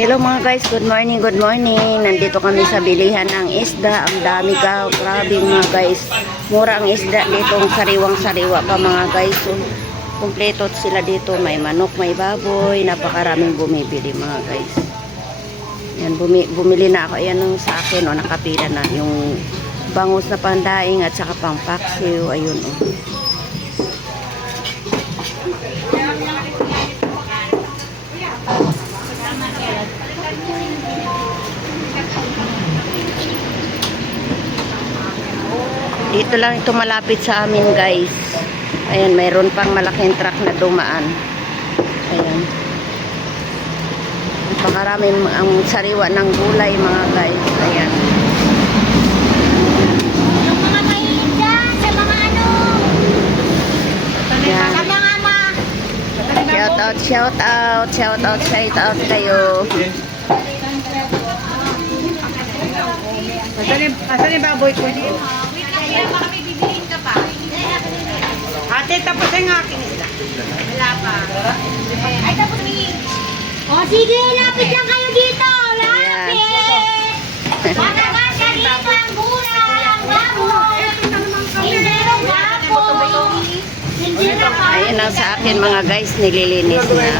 Hello mga guys, good morning, good morning. Nandito kami sa bilihan ng isda. Ang dami ka, grabe mga guys. Mura ang isda dito, sariwang-sariwa pa mga guys. So, kumpleto sila dito, may manok, may baboy, napakaraming bumibili mga guys. Yan, bumili na ako. Yan ang sa akin, o, nakapila na yung bangus na pandaing at saka pang paksiw. Ayun, o. Dito lang ito malapit sa amin guys. Ayan, mayroon pang malaking truck na dumaan. Ayan. Napakaraming ang sariwa ng gulay mga guys. Ayan. Yung mga mahilig dyan sa mga ano. Ayan. Sa mga Shout out kayo. Asan yung baboy ko din? kaya baka may bibiliin ka pa. Ate, tapos yung aking isla. Wala pa. Ay, tapos may... O, sige, lapit lang kayo dito. Lapit! Matagal ka dito ang gulay, ang baboy. Hindi rin baboy. Hindi na Ayan ang sa akin mga guys, nililinis na.